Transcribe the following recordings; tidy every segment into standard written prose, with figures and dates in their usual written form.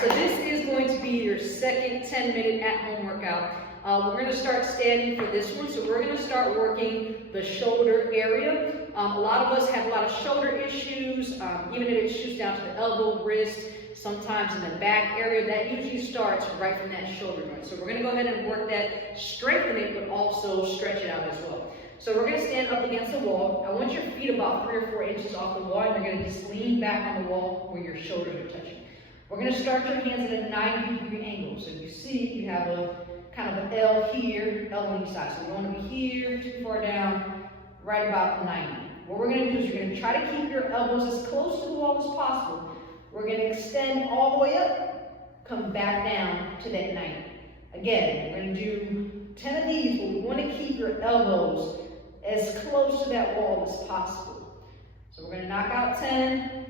so this is going to be your second 10-minute at-home workout. We're going to start standing for this one, so we're going to start working the shoulder area. A lot of us have a lot of shoulder issues, even if it shoots down to the elbow, wrist, sometimes in the back area. That usually starts right from that shoulder joint. So we're going to go ahead and work that, strengthen it, but also stretch it out as well. So we're going to stand up against the wall. I want your feet about 3 or 4 inches off the wall, and you're going to just lean back on the wall where your shoulders are touching. We're going to start your hands at a 90-degree angle. So you see you have a kind of an L here, L on each side. So we want to be here, too far down, right about 90. What we're going to do is you're going to try to keep your elbows as close to the wall as possible. We're going to extend all the way up, come back down to that 90. Again, we're going to do 10 of these, but we want to keep your elbows as close to that wall as possible. So we're going to knock out 10.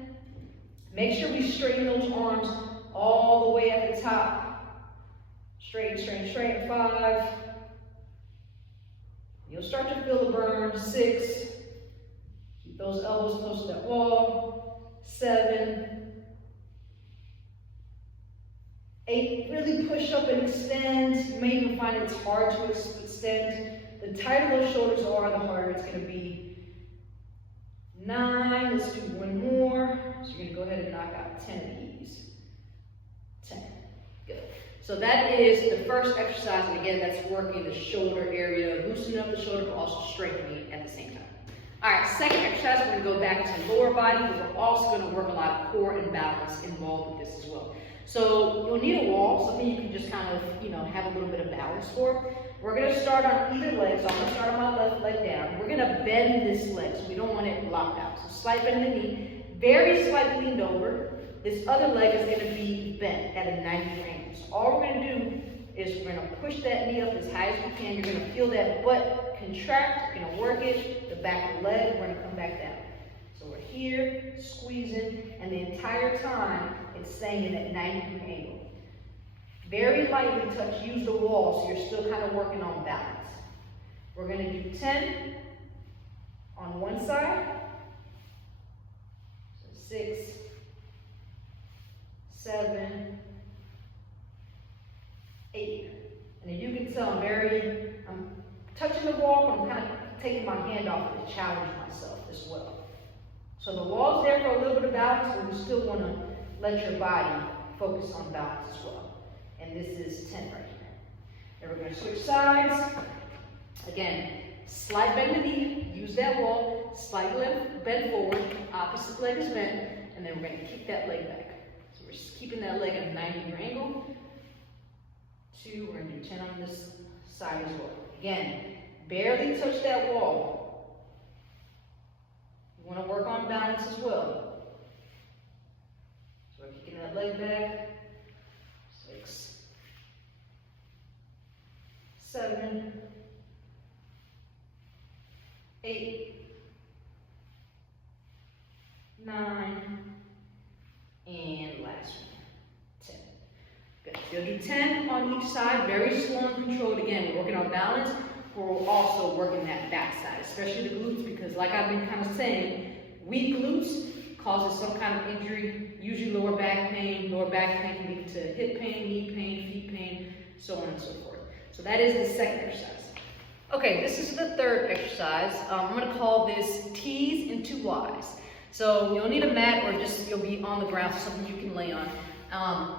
Make sure we straighten those arms all the way at the top. Straighten, straighten, straighten. 5. You'll start to feel the burn. 6. Keep those elbows close to that wall. 7. 8. Really push up and extend. You may even find it's hard to extend. The tighter those shoulders are, the harder it's going to be. 9. Let's do one more. So you're going to go ahead and knock out 10 of these. 10. Good. So that is the first exercise, and again, that's working the shoulder area, loosening up the shoulder, but also strengthening it at the same time. All right, second exercise, we're going to go back to lower body, but we're also going to work a lot of core and balance involved with this as well. So you'll need a wall, something you can just kind of, have a little bit of balance for. We're going to start on either leg, so I'm going to start on my left leg down. We're going to bend this leg, so we don't want it locked out. So slight bend in the knee, very slightly leaned over. This other leg is going to be bent at a 90 degree angle. So all we're going to do is we're going to push that knee up as high as we can. You're going to feel that butt contract. You're going to work it, the back of the leg. We're going to come back down. So we're here, squeezing, and the entire time it's staying in that 90 degree angle. Very lightly touch, use the wall, so you're still kind of working on balance. We're going to do 10 on one side. So 6, 7, 8. And as you can tell, I'm touching the wall, but I'm kind of taking my hand off to challenge myself as well. So the wall's there for a little bit of balance, but you still want to let your body focus on balance as well. And this is 10 right here. Then we're going to switch sides. Again, slight bend the knee, use that wall, slight bend forward, opposite leg is bent, and then we're going to kick that leg back. So we're just keeping that leg at a 90 degree angle. 2, we're going to do 10 on this side as well. Again, barely touch that wall. You want to work on balance as well. So we're kicking that leg back. 6, 7, 8, 9, and last one, 10. Good. You'll do 10 on each side, very slow and controlled. Again, we're working on balance, but we're also working that back side, especially the glutes, because like I've been kind of saying, weak glutes causes some kind of injury, usually lower back pain. Lower back pain can lead to hip pain, knee pain, feet pain, so on and so forth. So that is the second exercise. Okay, this is the third exercise. I'm going to call this T's and 2 Y's. So you'll need a mat, or just you'll be on the ground, so something you can lay on.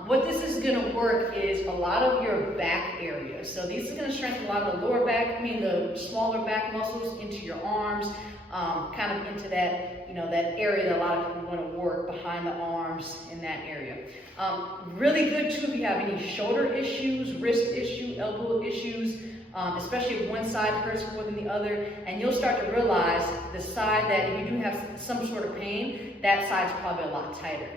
What this is going to work is a lot of your back area. So these are going to strengthen a lot of the lower back, the smaller back muscles into your arms, kind of into that, that area that a lot of people want to work behind the arms in that area. Really good too if you have any shoulder issues, wrist issue, elbow issues, especially if one side hurts more than the other, and you'll start to realize the side that if you do have some sort of pain, that side's probably a lot tighter.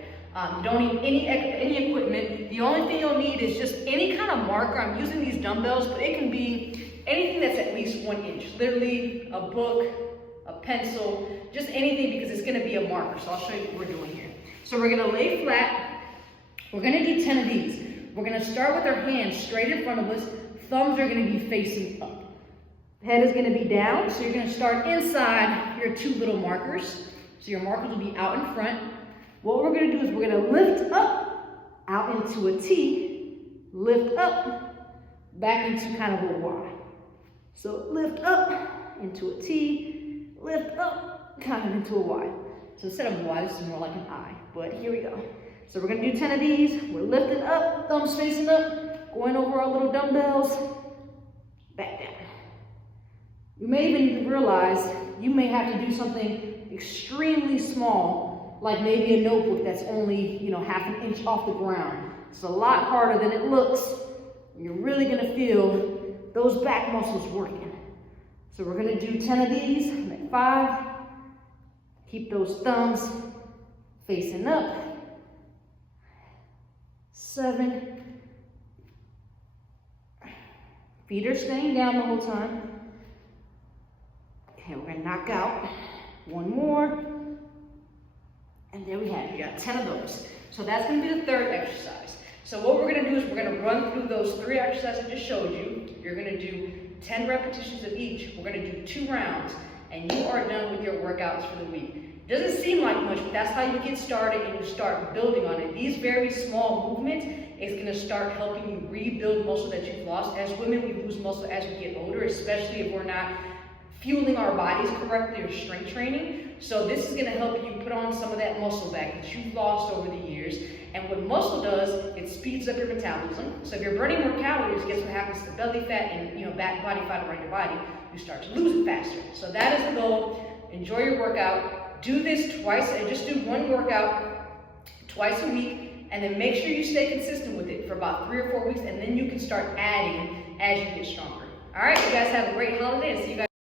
You don't need any equipment. The only thing you'll need is just any kind of marker. I'm using these dumbbells, but it can be anything that's at least 1 inch. Literally a book, a pencil, just anything, because it's going to be a marker. So I'll show you what we're doing here. So we're going to lay flat. We're going to do 10 of these. We're going to start with our hands straight in front of us. Thumbs are going to be facing up. Head is going to be down. So you're going to start inside your 2 little markers. So your markers will be out in front. What we're going to do is we're going to lift up out into a T, lift up, back into kind of a Y. So lift up into a T, lift up, kind of into a Y. So instead of Y, this is more like an I, but here we go. So we're gonna do 10 of these. We're lifting up, thumbs facing up, going over our little dumbbells, back down. You may even realize you may have to do something extremely small, like maybe a notebook that's only, half an inch off the ground. It's a lot harder than it looks. You're really gonna feel those back muscles working. So we're gonna do 10 of these, make 5. Keep those thumbs facing up. 7. Feet are staying down the whole time. Okay, we're gonna knock out 1 more. And there we have it, you got 10 of those. So that's gonna be the third exercise. So what we're gonna do is we're gonna run through those 3 exercises I just showed you. You're gonna do 10 repetitions of each. We're gonna do 2 rounds, and you are done with your workouts for the week. It doesn't seem like much, but that's how you get started and you start building on it. These very small movements is gonna start helping you rebuild muscle that you've lost. As women, we lose muscle as we get older, especially if we're not fueling our bodies correctly or strength training. So this is gonna help you put on some of that muscle back that you've lost over the years. And what muscle does, it speeds up your metabolism. So if you're burning more calories, guess what happens to belly fat and back body fat around your body? You start to lose it faster. So that is the goal. Enjoy your workout. Do this twice, and just do 1 workout twice a week, and then make sure you stay consistent with it for about 3 or 4 weeks, and then you can start adding as you get stronger. All right, you guys have a great holiday, and see you guys.